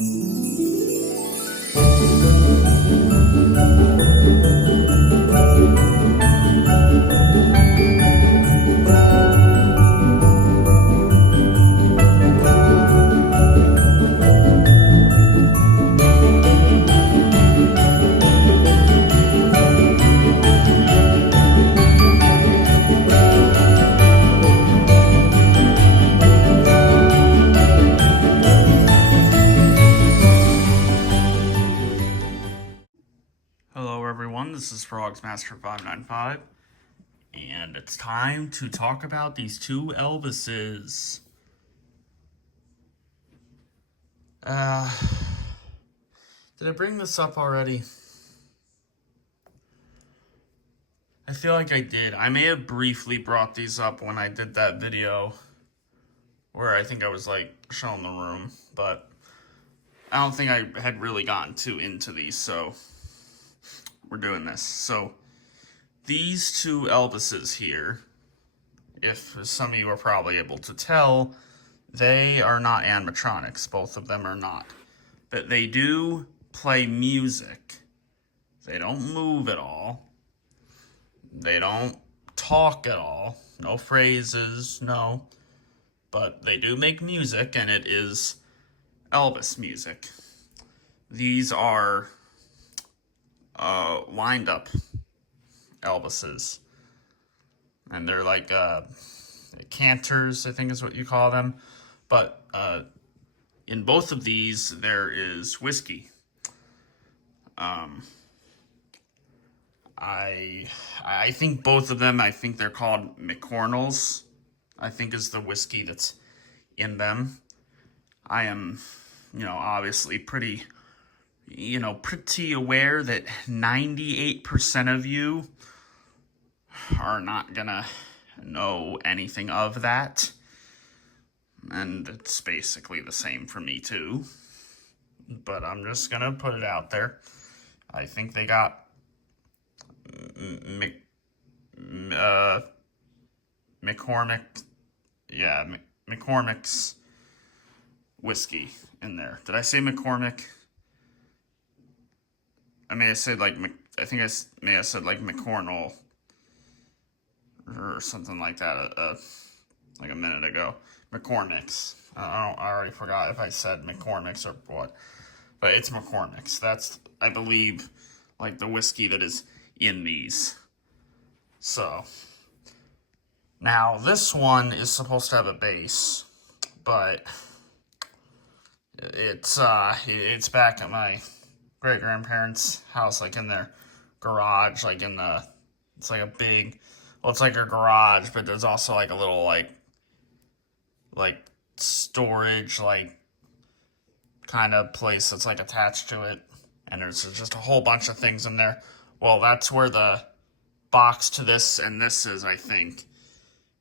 Hello everyone, this is FrogsMaster595, and it's time to talk about these two Elvises. Did I bring this up already? I feel like I did. I may have briefly brought these up when I did that video where I think I was like showing the room, but I don't think I had really gotten too into these, so we're doing this. So these two Elvises here, if some of you are probably able to tell, they are not animatronics. Both of them are not. But they do play music. They don't move at all. They don't talk at all. No phrases, no. But they do make music, and it is Elvis music. These are wind-up Elvises. And they're like canters, I think is what you call them. But in both of these, there is whiskey. I think both of them, I think they're called McCornells, I think is the whiskey that's in them. I am, obviously pretty aware that 98% of you are not gonna know anything of that. And it's basically the same for me too. But I'm just gonna put it out there. I think they got McCormick's whiskey in there. Did I say McCormick? I may have said like McCornell or something like that like a minute ago. McCormick's. I already forgot if I said McCormick's or what. But it's McCormick's. That's, I believe, like the whiskey that is in these. So, now this one is supposed to have a base, but it's back at my great-grandparents' house, like in their garage, like in the, it's like a big, well, it's like a garage, but there's also like a little like storage, like kind of place that's like attached to it, and there's just a whole bunch of things in there. Well, that's where the box to this and this is, I think,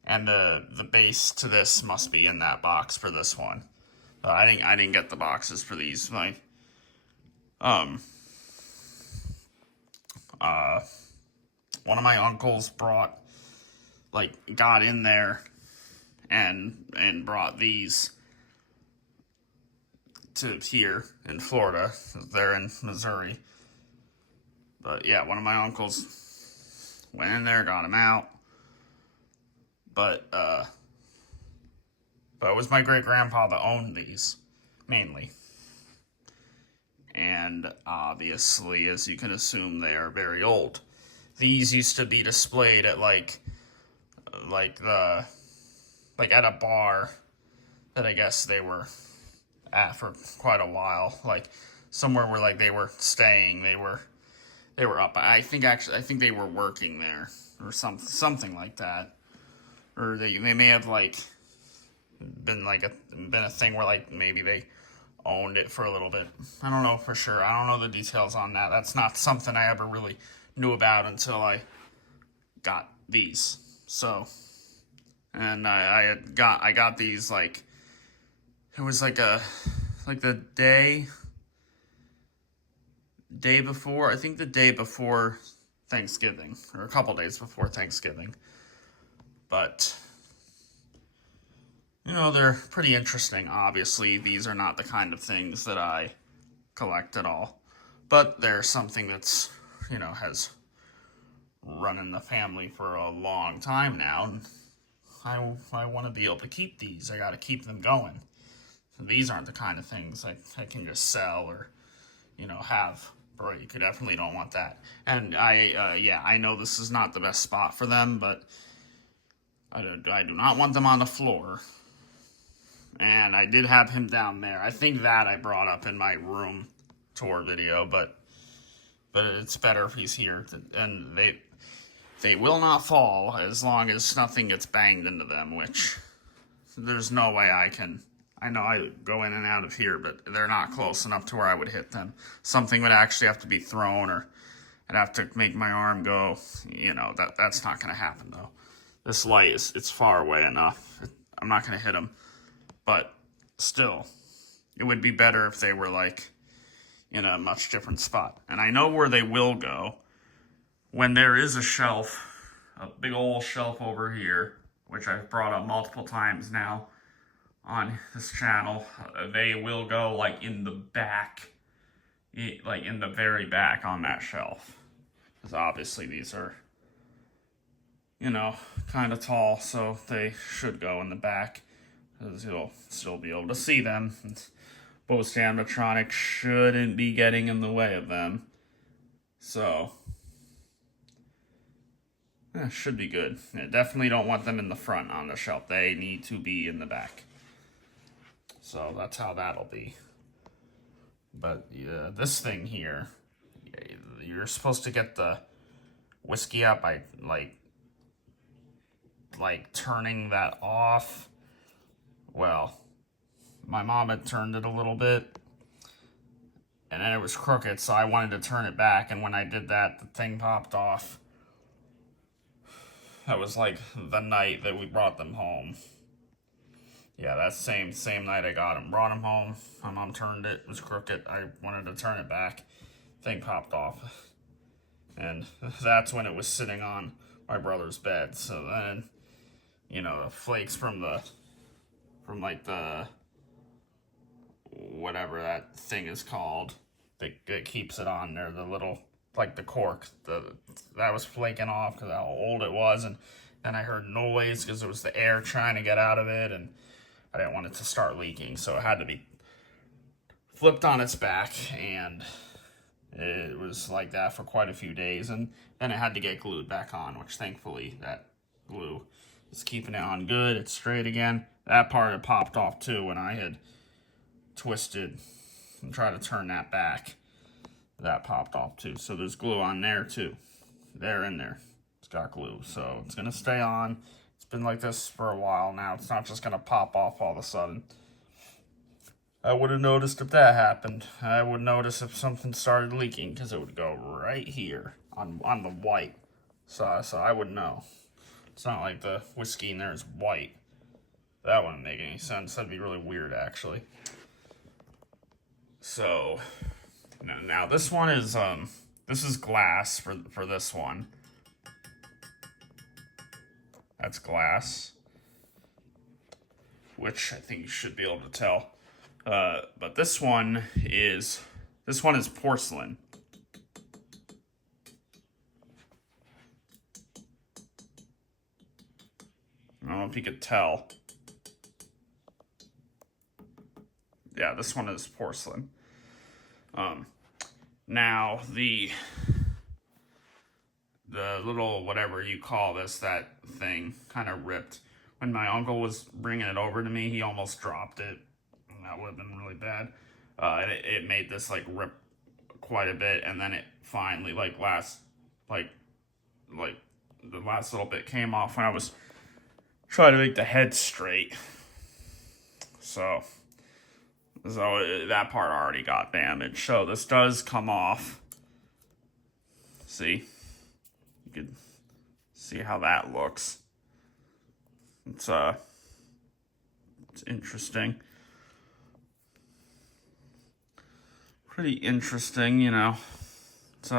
and the base to this must be in that box for this one. I didn't get the boxes for these. My one of my uncles got in there and brought these to here in Florida. They're in Missouri. But yeah, one of my uncles went in there, got them out. But it was my great-grandpa that owned these, mainly. And obviously, as you can assume, they are very old. These used to be displayed at at a bar that I guess they were at for quite a while, like somewhere where like they were staying, they were up. I think they were working there or something like that, or they may have like been a thing where like maybe they owned it for a little bit. I don't know for sure. I don't know the details on that. That's not something I ever really knew about until I got these. So, and I got these like, it was like the day before, I think the day before Thanksgiving, or a couple days before Thanksgiving. But You know, they're pretty interesting. Obviously, these are not the kind of things that I collect at all. But they're something that's, you know, has run in the family for a long time now. And I want to be able to keep these. I got to keep them going. So these aren't the kind of things I can just sell or, you know, have. Or you could definitely don't want that. And yeah, I know this is not the best spot for them, but I do not want them on the floor. And I did have him down there. I think that I brought up in my room tour video, but it's better if he's here. And they will not fall as long as nothing gets banged into them, which there's no way I can. I know I go in and out of here, but they're not close enough to where I would hit them. Something would actually have to be thrown, or I'd have to make my arm go. You know, that's not going to happen, though. This light it's far away enough. I'm not going to hit them. But still, it would be better if they were, like, in a much different spot. And I know where they will go. When there is a shelf, a big old shelf over here, which I've brought up multiple times now on this channel, they will go, like, in the back, like, in the very back on that shelf. Because obviously these are, you know, kind of tall, so they should go in the back. Because you'll still be able to see them. Bose animatronics shouldn't be getting in the way of them. So, should be good. Yeah, definitely don't want them in the front on the shelf. They need to be in the back. So that's how that'll be. But this thing here, you're supposed to get the whiskey out by like turning that off. Well, my mom had turned it a little bit, and then it was crooked, so I wanted to turn it back, and when I did that, the thing popped off. That was like the night that we brought them home. Yeah, that same night I got him. Brought him home. My mom turned it. It was crooked. I wanted to turn it back. Thing popped off. And that's when it was sitting on my brother's bed. So then, you know, the flakes from like the, whatever that thing is called, that keeps it on there, the little, like the cork, that was flaking off because how old it was. And then I heard noise because it was the air trying to get out of it, and I didn't want it to start leaking, so it had to be flipped on its back, and it was like that for quite a few days, and then it had to get glued back on, which thankfully that glue is keeping it on good. It's straight again. That part had popped off too when I had twisted and tried to turn that back. That popped off too, so there's glue on there too. There in there. It's got glue, so it's gonna stay on. It's been like this for a while now. It's not just gonna pop off all of a sudden. I would have noticed if that happened. I would notice if something started leaking, because it would go right here on the white. So I would know. It's not like the whiskey in there is white. That wouldn't make any sense. That'd be really weird, actually. So now this one is this is glass for this one. That's glass, which I think you should be able to tell. But this one is porcelain. I don't know if you could tell. Yeah, this one is porcelain. Now the little whatever you call this, that thing, kind of ripped. When my uncle was bringing it over to me, he almost dropped it. And that would have been really bad. It made this like rip quite a bit, and then it finally the last little bit came off when I was trying to make the head straight. So that part already got damaged. So this does come off. See? You can see how that looks. It's interesting. Pretty interesting, you know. It's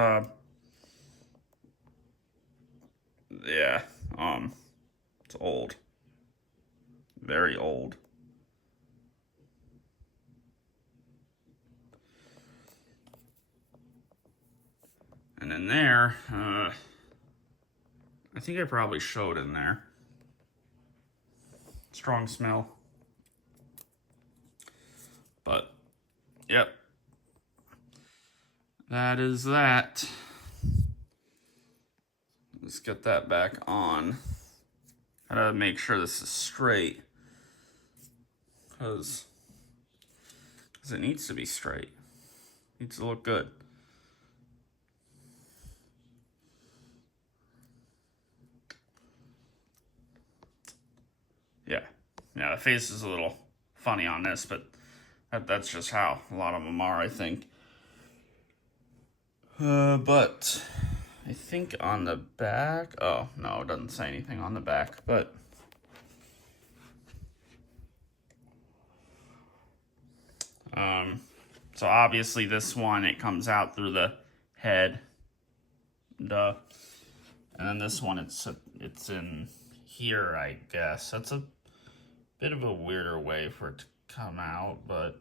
yeah, it's old. very old. And in there, I think I probably showed in there. Strong smell. But, yep. That is that. Let's get that back on. Gotta make sure this is straight. Because it needs to be straight. It needs to look good. Yeah, the face is a little funny on this, but that's just how a lot of them are, I think. But I think on the back, oh, no, it doesn't say anything on the back, but so obviously this one, it comes out through the head, duh. And then this one, it's in here, I guess. That's a bit of a weirder way for it to come out, but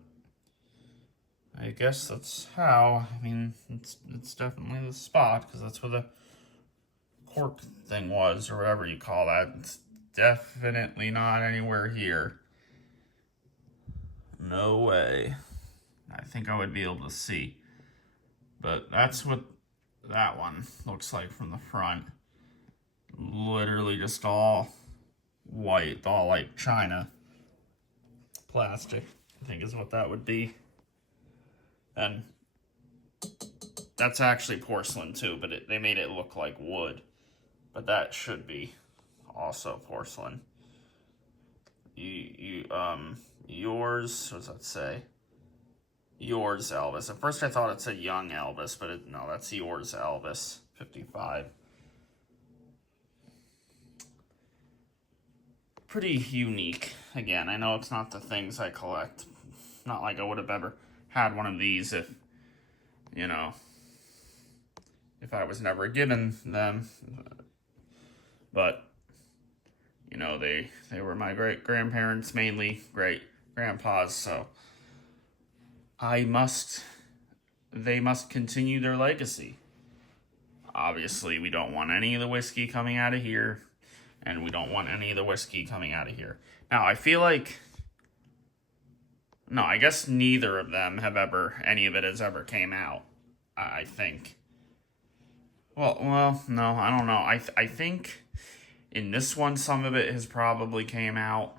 I guess that's how. I mean, it's definitely the spot, because that's where the cork thing was, or whatever you call that. It's definitely not anywhere here. No way. I think I would be able to see. But that's what that one looks like from the front. Literally just all white, all like China plastic, I think is what that would be. And that's actually porcelain too, but they made it look like wood. But that should be also porcelain. Yours, what does that say? Yours, Elvis. At first I thought it said young Elvis, but no, that's yours, Elvis, 55. Pretty unique. Again, I know it's not the things I collect. Not like I would have ever had one of these if, you know, if I was never given them. But, you know, they were my great-grandparents, mainly great-grandpas, so they must continue their legacy. Obviously, we don't want any of the whiskey coming out of here, and we don't want any of the whiskey coming out of here. Now, I feel like, no, I guess neither of them have ever, any of it has ever came out, I think. Well, no, I don't know. I think in this one, some of it has probably came out.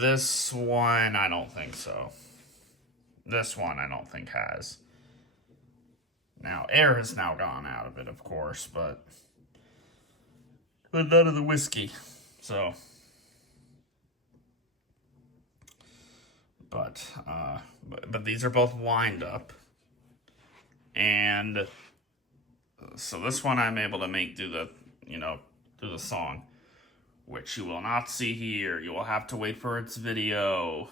This one, I don't think so. This one, I don't think has. Now, air has now gone out of it, of course, but none of the whiskey. So, but these are both wind up, and so this one I'm able to make do the song, which you will not see here. You will have to wait for its video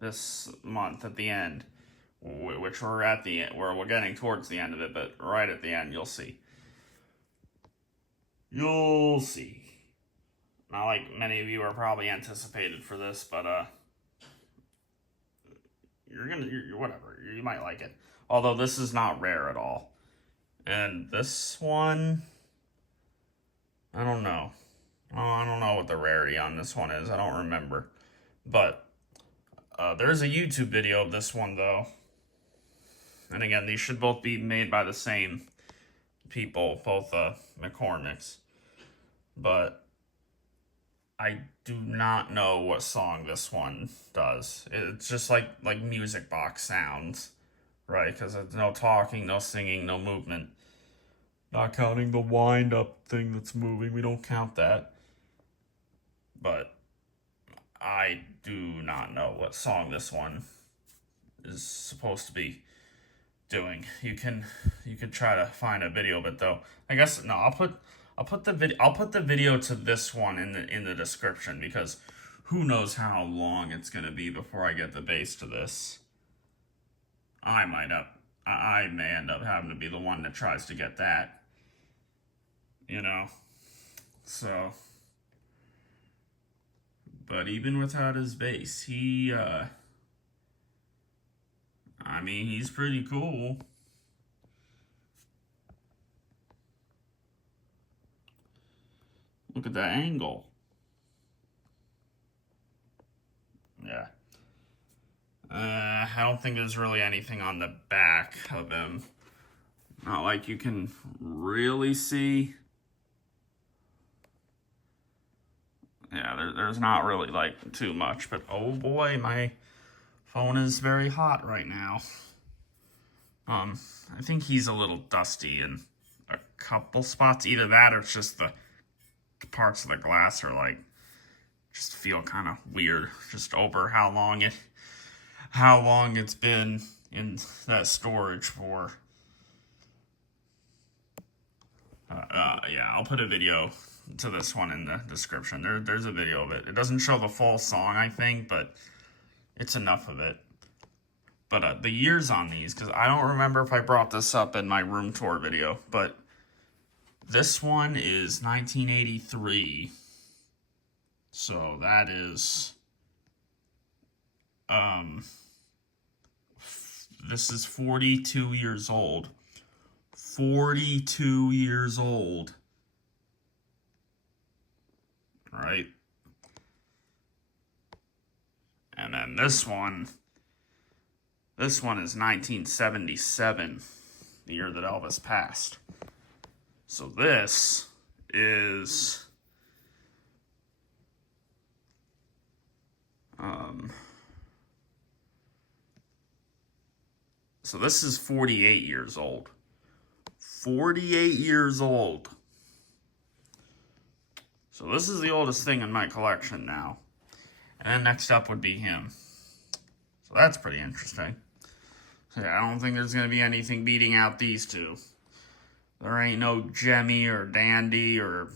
this month at the end, which we're at the end, where we're getting towards the end of it, but right at the end you'll see. You'll see. Not like many of you are probably anticipated for this, but you're whatever. You might like it. Although this is not rare at all. And this one, I don't know. I don't know what the rarity on this one is. I don't remember. But there's a YouTube video of this one, though. And again, these should both be made by the same people, both McCormick's. But I do not know what song this one does. It's just like music box sounds, right? Because there's no talking, no singing, no movement. Not counting the wind-up thing that's moving. We don't count that. But I do not know what song this one is supposed to be doing. You can try to find a video of it, though. I guess no. I'll put the video to this one in the description, because who knows how long it's gonna be before I get the bass to this. I may end up having to be the one that tries to get that. You know, so But even without his bass, I mean, he's pretty cool. Look at that angle. Yeah. I don't think there's really anything on the back of him. Not like you can really see. Yeah, there's not really like too much, but oh boy, my phone is very hot right now. I think he's a little dusty in a couple spots. Either that or it's just the parts of the glass are like, just feel kind of weird just over how long it's been in that storage for. Yeah, I'll put a video to this one in the description. There's a video of it. It doesn't show the full song, I think, but it's enough of it. But the years on these, because I don't remember if I brought this up in my room tour video, but this one is 1983. So that is, this is 42 years old. 42 years old. Right? And then this one is 1977, the year that Elvis passed. So this is so this is 48 years old. 48 years old. So this is the oldest thing in my collection now. And then next up would be him. So that's pretty interesting. So yeah, I don't think there's going to be anything beating out these two. There ain't no Jemmy or Dandy or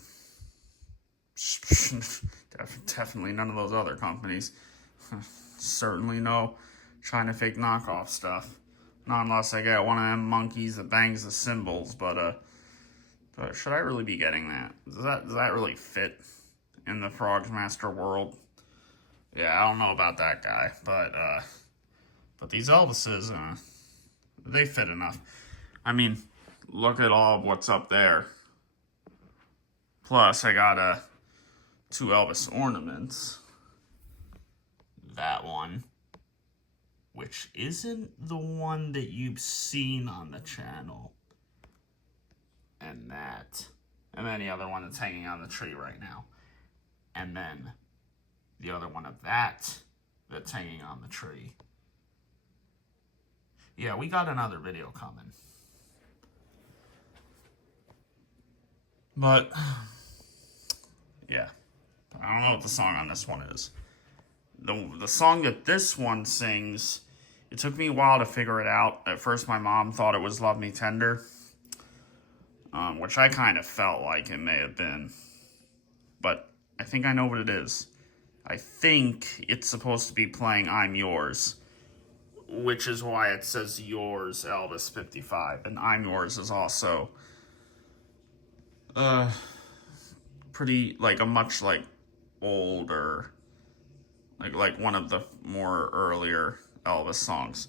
definitely none of those other companies. Certainly no trying to fake knockoff stuff. Not unless I get one of them monkeys that bangs the cymbals, but should I really be getting that? Does that really fit in the Frogs Master world? Yeah, I don't know about that guy, but these Elvises, they fit enough. I mean, look at all of what's up there. Plus, I got two Elvis ornaments. That one, which isn't the one that you've seen on the channel. And that. And then the other one that's hanging on the tree right now. And then the other one of that's hanging on the tree. Yeah, we got another video coming. But, yeah. I don't know what the song on this one is. The song that this one sings, it took me a while to figure it out. At first, my mom thought it was Love Me Tender, which I kind of felt like it may have been. But I think I know what it is. I think it's supposed to be playing I'm Yours, which is why it says Yours, Elvis 55. And I'm Yours is also pretty, like, a much, like, older, like one of the more earlier Elvis songs.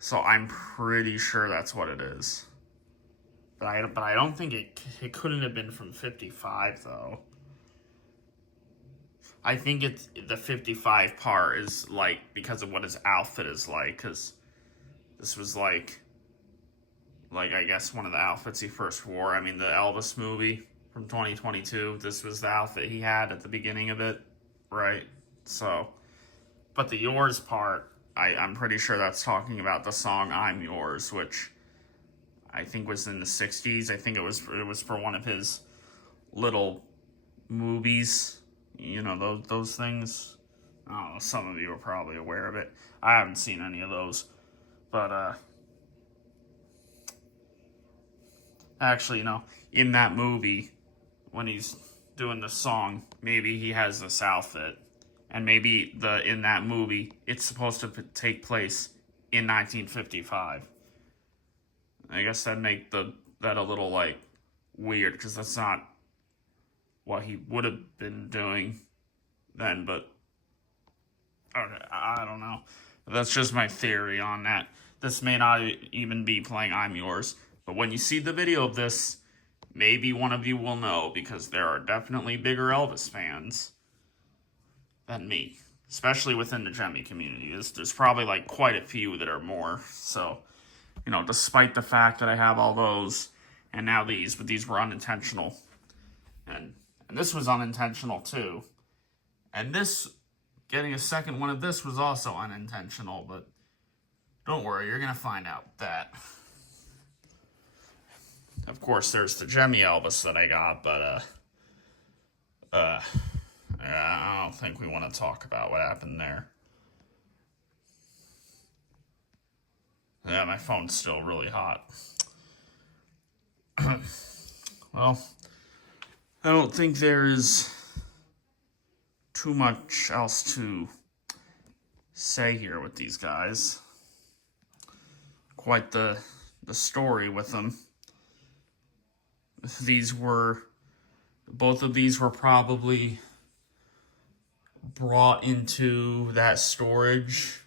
So I'm pretty sure that's what it is. But I don't think it couldn't have been from 55 though. I think it's the 55 part is like because of what his outfit is like, because this was like I guess one of the outfits he first wore. I mean, the Elvis movie from 2022, this was the outfit he had at the beginning of it, right? So, but the Yours part, I'm pretty sure that's talking about the song I'm Yours, which I think was in the 60s. I think it was for one of his little movies, you know, those things. I don't know, some of you are probably aware of it. I haven't seen any of those, but actually, you know, in that movie, when he's doing the song, maybe he has this outfit. And maybe in that movie, it's supposed to take place in 1955. I guess that'd make that a little, like, weird, because that's not what he would have been doing then, but okay, I don't know. That's just my theory on that. This may not even be playing I'm Yours, but when you see the video of this, maybe one of you will know, because there are definitely bigger Elvis fans than me, especially within the Jemmy community. There's probably like quite a few that are more. So, you know, despite the fact that I have all those and now these, but these were unintentional. And this was unintentional too. And this, getting a second one of this was also unintentional, but don't worry, you're going to find out that. Of course, there's the Jemmy Elvis that I got, but, I don't think we want to talk about what happened there. Yeah, my phone's still really hot. Well, I don't think there is too much else to say here with these guys. Quite the story with them. Both of these were probably brought into that storage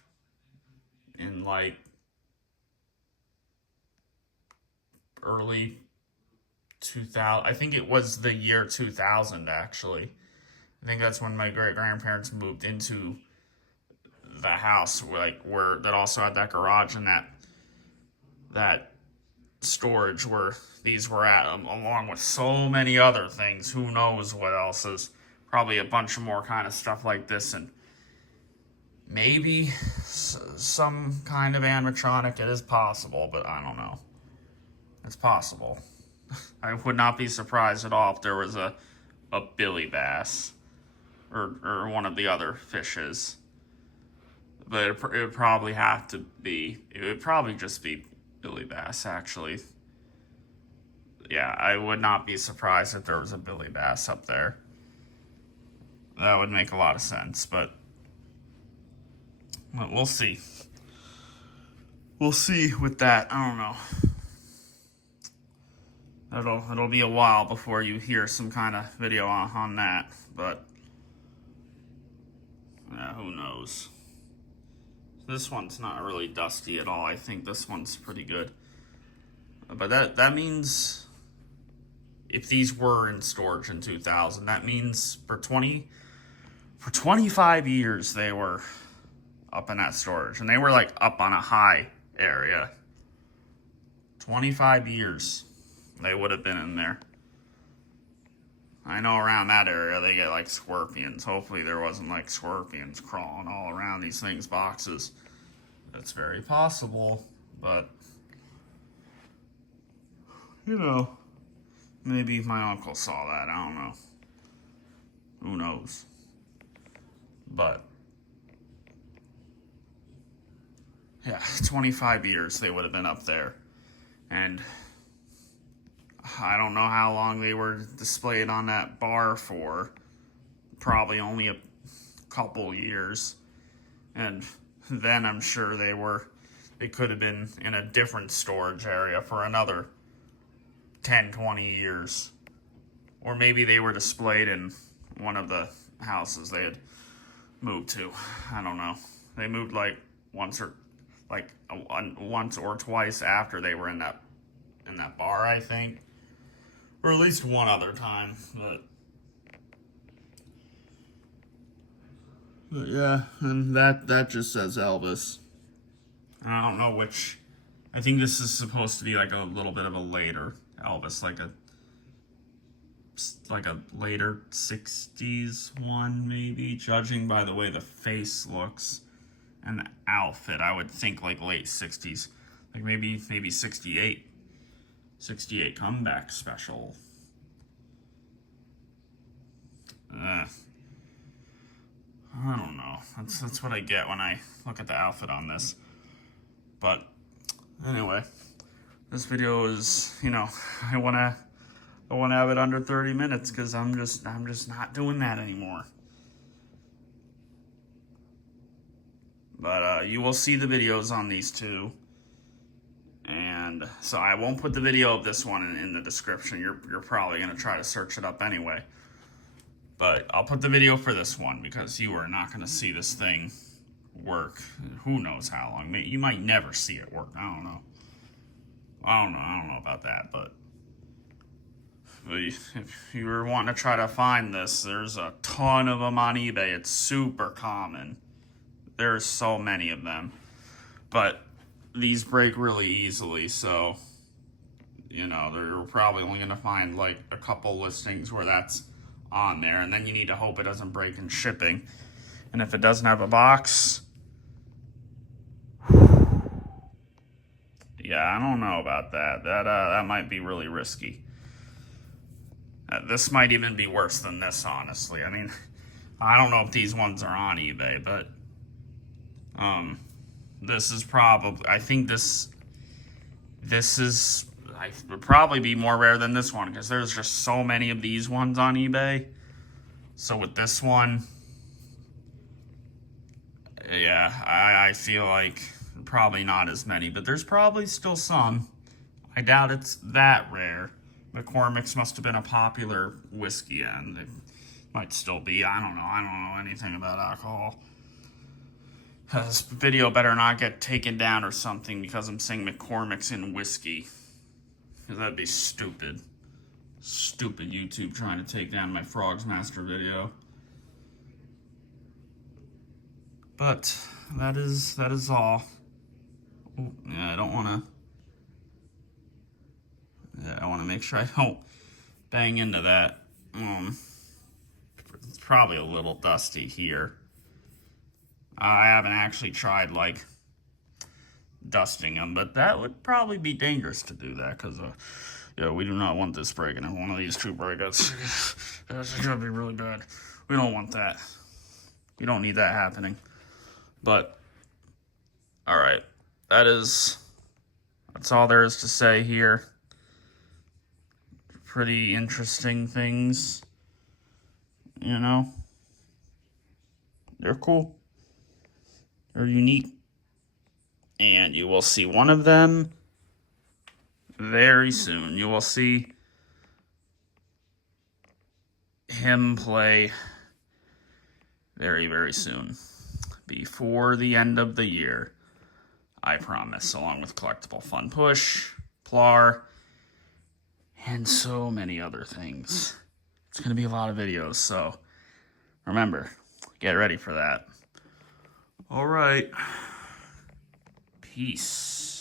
in like early 2000. I think it was the year 2000, actually. I think that's when my great-grandparents moved into the house, like where that also had that garage and that storage where these were at, along with so many other things. Who knows what else is? Probably a bunch of more kind of stuff like this, and maybe some kind of animatronic. It is possible, but I don't know. It's possible. I would not be surprised at all if there was a Billy Bass or one of the other fishes. But it would probably have to be, it would probably just be Billy Bass, actually. Yeah, I would not be surprised if there was a Billy Bass up there. That would make a lot of sense, but we'll see. We'll see with that. I don't know. It'll be a while before you hear some kind of video on that, but yeah, who knows. This one's not really dusty at all. I think this one's pretty good. But that means if these were in storage in 2000, that means for 25 years they were up in that storage, and they were like up on a high area. 25 years they would have been in there. I know around that area they get like scorpions. Hopefully there wasn't like scorpions crawling all around these things' boxes. That's very possible, but you know, maybe my uncle saw that. I don't know. Who knows? But yeah, 25 years they would have been up there. And I don't know how long they were displayed on that bar for. Probably only a couple years. And then I'm sure they could have been in a different storage area for another 10, 20 years. Or maybe they were displayed in one of the houses they had moved to. I don't know. They moved like once or twice after they were in that bar, I think. Or at least one other time, but yeah, and that just says Elvis. I don't know which. I think this is supposed to be like a little bit of a later Elvis, like a later 60s one, maybe, judging by the way the face looks and the outfit. I would think like late 60s, like maybe 68 comeback special. I don't know. That's what I get when I look at the outfit on this. But anyway, this video is, you know, I wanna have it under 30 minutes because I'm just not doing that anymore. But you will see the videos on these two. And so I won't put the video of this one in the description. You're probably gonna try to search it up anyway. But I'll put the video for this one because you are not going to see this thing work. Who knows how long. You might never see it work. I don't know. I don't know about that, but if you were wanting to try to find this, there's a ton of them on eBay. It's super common. There's so many of them. But these break really easily, so, you know, they're probably only going to find like a couple listings where that's on there, and then you need to hope it doesn't break in shipping. And if it doesn't have a box, yeah, I don't know about that. That might be really risky. This might even be worse than this, honestly. I mean, I don't know if these ones are on eBay, but this is probably, I think this would probably be more rare than this one because there's just so many of these ones on eBay. So with this one, yeah, I feel like probably not as many, but there's probably still some. I doubt it's that rare. McCormick's must have been a popular whiskey, and it might still be. I don't know anything about alcohol. This video better not get taken down or something because I'm saying McCormick's in whiskey. Because that'd be stupid. Stupid YouTube trying to take down my Frogs Master video. But that is all. Ooh, yeah, I don't want to. Yeah, I want to make sure I don't bang into that. It's probably a little dusty here. I haven't actually tried, like, dusting them, but that would probably be dangerous to do that, because, yeah, we do not want this breaking in one of these two breakups. That's going to be really bad. We don't want that. We don't need that happening. But, alright, that's all there is to say here. Pretty interesting things, you know. They're cool. They're unique. And you will see one of them very soon. You will see him play very, very soon. Before the end of the year, I promise. Along with Collectible Fun Push, Plar, and so many other things. It's going to be a lot of videos, so remember, get ready for that. All right. Peace.